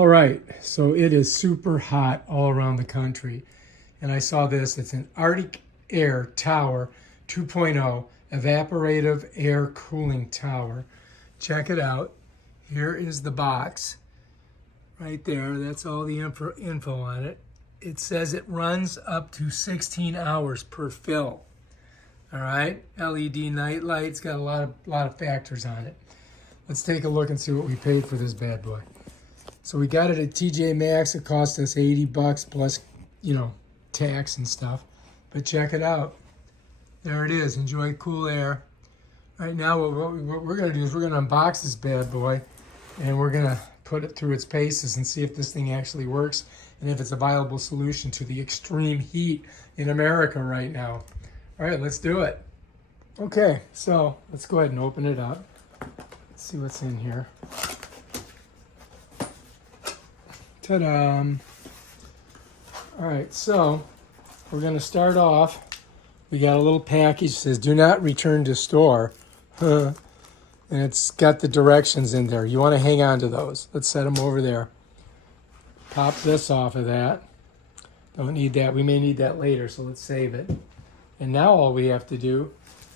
All right, so it is super hot all around the country. And I saw this, it's an Arctic Air Tower 2.0 Evaporative Air Cooling Tower. Check it out. Here is the box right there. That's all the info on it. It says it runs up to 16 hours per fill. All right, LED night lights, got a lot of factors on it. Let's take a look and see what we paid for this bad boy. So we got it at TJ Maxx. It cost us 80 bucks plus, tax and stuff. But check it out. There it is. Enjoy cool air. Right now, what we're going to do is we're going to unbox this bad boy, and we're going to put it through its paces and see if this thing actually works and if it's a viable solution to the extreme heat in America right now. All right, let's do it. Okay, so let's go ahead and open it up. Let's see what's in here. Ta-da! All right, so we're going to start off. We got a little package that says, do not return to store. And it's got the directions in there. You want to hang on to those. Let's set them over there. Pop this off of that. Don't need that. We may need that later, so let's save it. And now all we have to do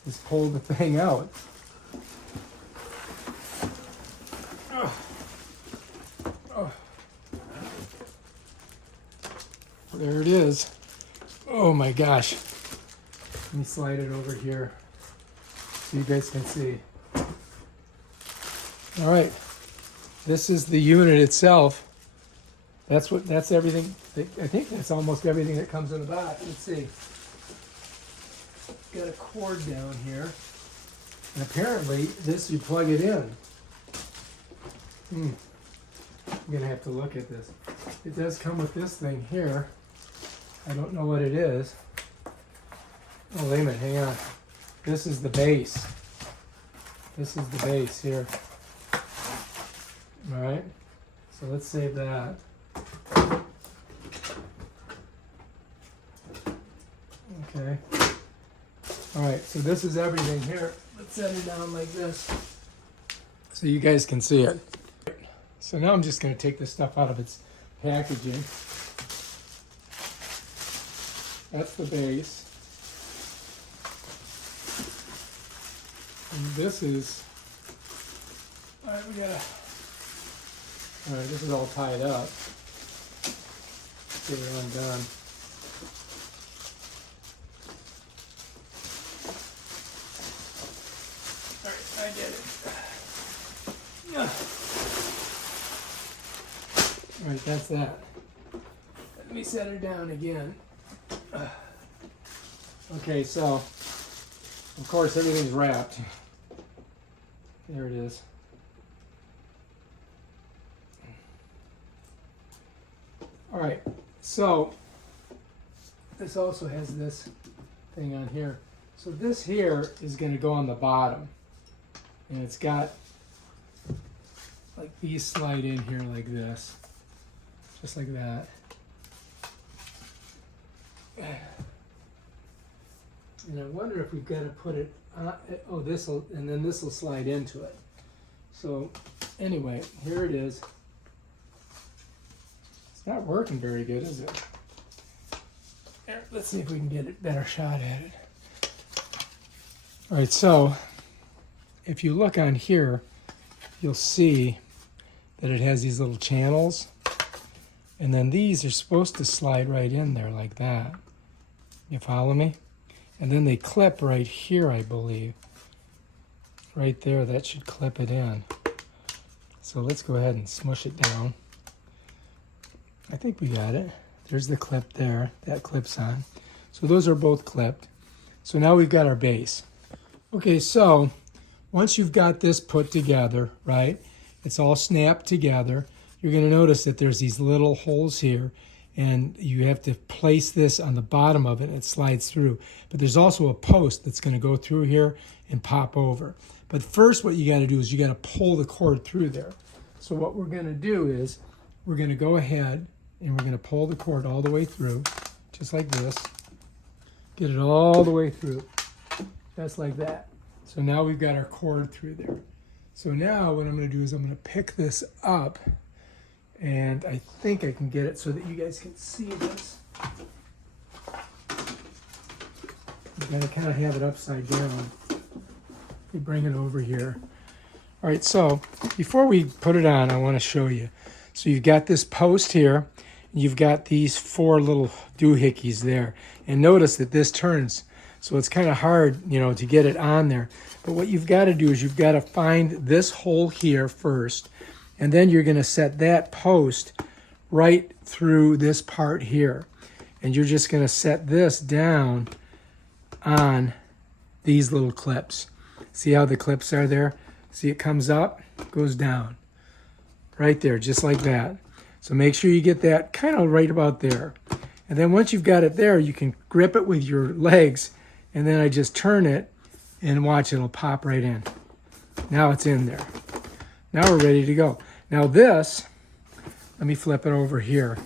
is pull the thing out. There it is. Oh my gosh. Let me slide it over here so you guys can see. All right. This is the unit itself. That's everything. I think that's almost everything that comes in the box. Let's see. Got a cord down here. And apparently this, you plug it in. I'm gonna have to look at this. It does come with this thing here. I don't know what it is. Oh, wait a minute, hang on. This is the base. This is the base here. All right, so let's save that. Okay. All right, so this is everything here. Let's set it down like this so you guys can see it. So now I'm just going to take this stuff out of its packaging. That's the base. And this is, all right, this is all tied up. Get it undone. All right, I get it. Yeah. All right, that's that. Let me set her down again. Okay, so of course everything's wrapped. There it is. All right, so this also has this thing on here. So this here is going to go on the bottom, and it's got like these slide in here like this, just like that. And I wonder if we've got to put it on, oh, this will, and then this will slide into it. So anyway, here it is. It's not working very good, is it? Here, let's see if we can get a better shot at it. All right, so if you look on here, you'll see that it has these little channels. And then these are supposed to slide right in there like that. You follow me? And then they clip right here, I believe. Right there, that should clip it in. So let's go ahead and smush it down. I think we got it. There's the clip there. That clips on. So those are both clipped. So now we've got our base. Okay, so once you've got this put together, right, it's all snapped together, you're going to notice that there's these little holes here, and you have to place this on the bottom of it, and it slides through. But there's also a post that's going to go through here and pop over. But first what you got to do is you got to pull the cord through there. So what we're going to do is we're going to go ahead and we're going to pull the cord all the way through, just like this. Get it all the way through, just like that. So now we've got our cord through there. So now what I'm going to do is I'm going to pick this up And I think I can get it so that you guys can see this. You gotta kind of have it upside down. You bring it over here. All right, so before we put it on, I want to show you. So you've got this post here, and you've got these 4 little doohickeys there. And notice that this turns, so it's kind of hard, you know, to get it on there. But what you've got to do is you've got to find this hole here first, and then you're going to set that post right through this part here. And you're just going to set this down on these little clips. See how the clips are there? See, it comes up, goes down. Right there, just like that. So make sure you get that kind of right about there. And then once you've got it there, you can grip it with your legs, and then I just turn it, and watch, it'll pop right in. Now it's in there. Now we're ready to go. Now this, let me flip it over here.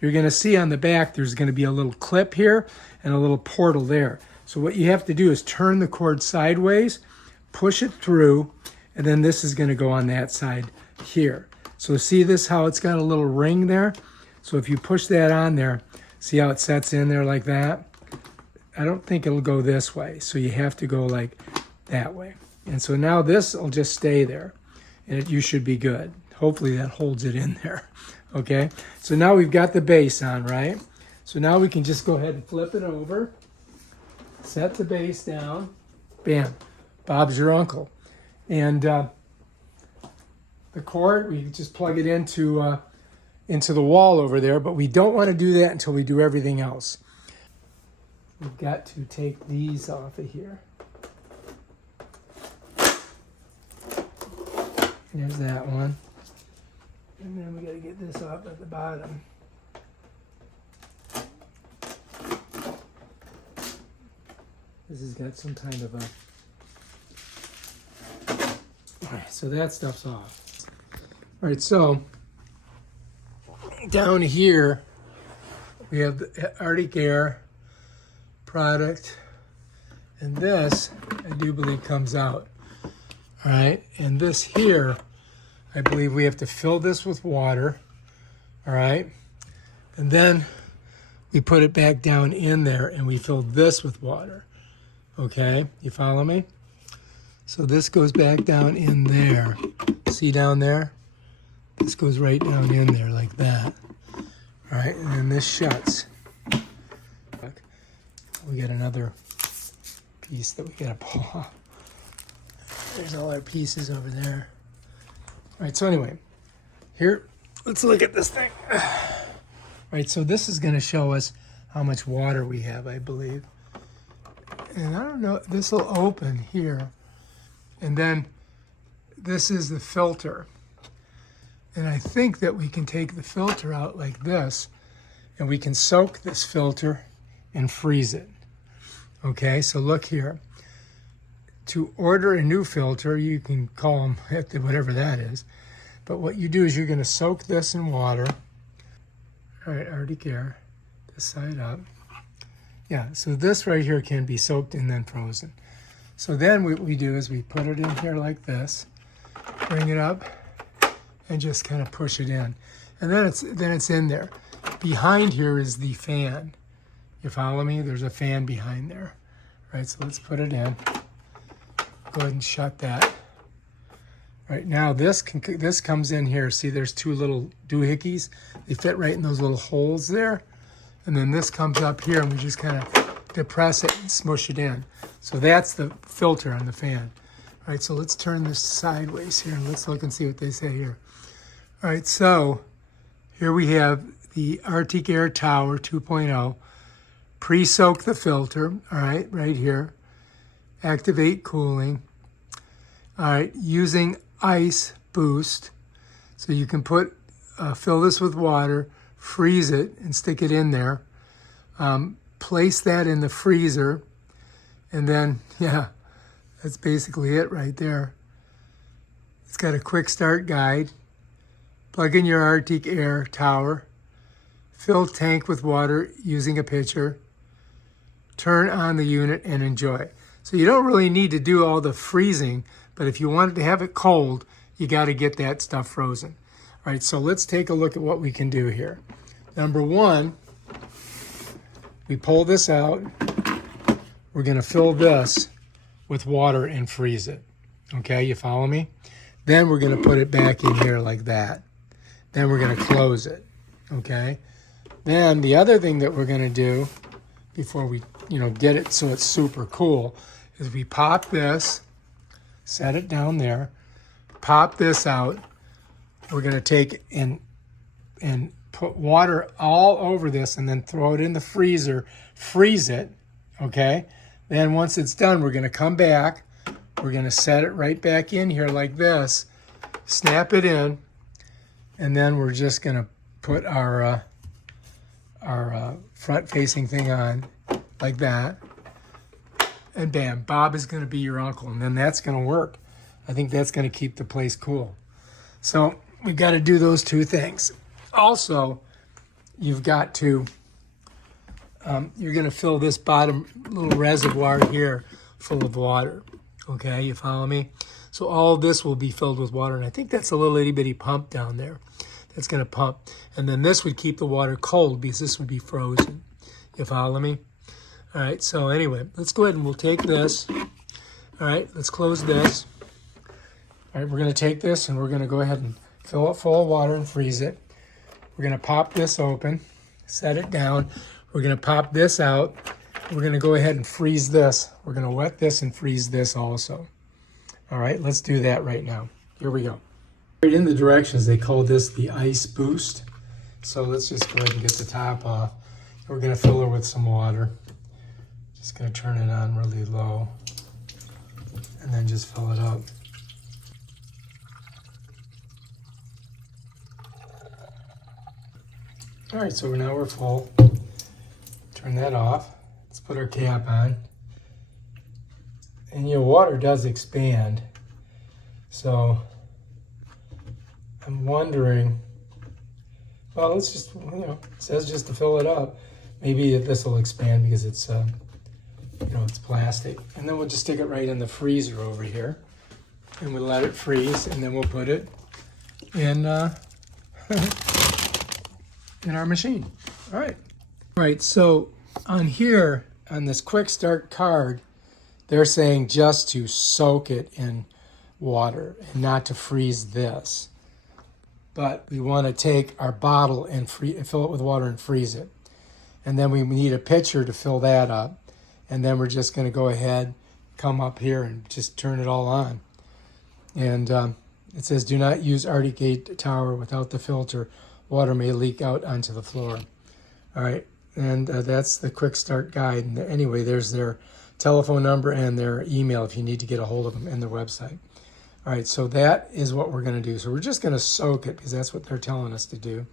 You're going to see on the back, there's going to be a little clip here and a little portal there. So what you have to do is turn the cord sideways, push it through, and then this is going to go on that side here. So see this, how it's got a little ring there? So if you push that on there, see how it sets in there like that? I don't think it'll go this way, so you have to go like that way. And so now this will just stay there, and you should be good. Hopefully that holds it in there, okay? So now we've got the base on, right? So now we can just go ahead and flip it over, set the base down, bam, Bob's your uncle. And the cord, we just plug it into the wall over there, but we don't want to do that until we do everything else. We've got to take these off of here. There's that one. And then we got to get this off at the bottom. This has got some kind of a... All right, so that stuff's off. All right, so down here we have the Arctic Air product, and this I do believe comes out. All right, and this here, I believe we have to fill this with water. All right, and then we put it back down in there and we fill this with water. Okay, you follow me? So this goes back down in there. See down there? This goes right down in there like that. All right, and then this shuts. We got another piece that we gotta pull off. There's all our pieces over there. All right, so anyway, here, let's look at this thing. All right, so this is gonna show us how much water we have, I believe. And I don't know, this will open here. And then this is the filter. And I think that we can take the filter out like this, and we can soak this filter and freeze it. Okay, so look here. To order a new filter, you can call them whatever that is. But what you do is you're going to soak this in water. All right, Arctic Air, this side up. Yeah, so this right here can be soaked and then frozen. So then what we do is we put it in here like this, bring it up, and just kind of push it in. And then it's in there. Behind here is the fan. You follow me? There's a fan behind there. All right, so let's put it in. Go ahead and shut that. All right, now this comes in here. See, there's 2 little doohickeys. They fit right in those little holes there. And then this comes up here, and we just kind of depress it and smush it in. So that's the filter on the fan. All right, so let's turn this sideways here, and let's look and see what they say here. All right, so here we have the Arctic Air Tower 2.0. Pre-soak the filter, all right, right here. Activate cooling. All right, using ice boost. So you can fill this with water, freeze it, and stick it in there. Place that in the freezer, and then, yeah, that's basically it right there. It's got a quick start guide. Plug in your Arctic Air Tower. Fill tank with water using a pitcher. Turn on the unit and enjoy. So you don't really need to do all the freezing, but if you wanted to have it cold, you got to get that stuff frozen. All right, so let's take a look at what we can do here. Number one, we pull this out. We're going to fill this with water and freeze it. Okay, you follow me? Then we're going to put it back in here like that. Then we're going to close it. Okay? Then the other thing that we're going to do before we, get it so it's super cool is we pop this, set it down there, pop this out. We're going to take and put water all over this and then throw it in the freezer, freeze it, okay? Then once it's done, we're going to come back. We're going to set it right back in here like this, snap it in, and then we're just going to put our front-facing thing on like that, and bam, Bob is going to be your uncle, and then that's going to work. I think that's going to keep the place cool. So we've got to do those two things. Also, you've got to, you're going to fill this bottom little reservoir here full of water. Okay, you follow me? So all of this will be filled with water, and I think that's a little itty bitty pump down there that's going to pump. And then this would keep the water cold because this would be frozen. You follow me? All right, so anyway, let's go ahead and we'll take this. All right, let's close this. All right, we're going to take this and we're going to go ahead and fill it full of water and freeze it. We're going to pop this open, set it down. We're going to pop this out. We're going to go ahead and freeze this. We're going to wet this and freeze this also. All right, let's do that right now. Here we go. Right in the directions, they call this the ice boost. So let's just go ahead and get the top off. We're going to fill her with some water. Just going to turn it on really low and then just fill it up. All right, so now we're full. Turn that off. Let's put our cap on. And water does expand. So I'm wondering, well, let's just, it says just to fill it up. Maybe this will expand because it's, it's plastic. And then we'll just stick it right in the freezer over here. And we'll let it freeze, and then we'll put it in, in our machine. All right. All right, so on here, on this quick start card, they're saying just to soak it in water and not to freeze this. But we want to take our bottle and fill it with water and freeze it. And then we need a pitcher to fill that up. And then we're just going to go ahead, come up here and just turn it all on. And it says, do not use Arctic tower without the filter. Water may leak out onto the floor. All right, and that's the quick start guide. And anyway, there's their telephone number and their email if you need to get a hold of them, and their website. All right, so that is what we're going to do. So we're just going to soak it because that's what they're telling us to do.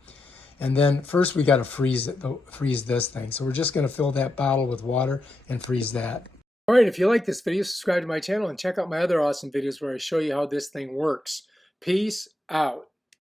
And then first we got to freeze this thing. So we're just going to fill that bottle with water and freeze that. All right, if you like this video, subscribe to my channel and check out my other awesome videos where I show you how this thing works. Peace out.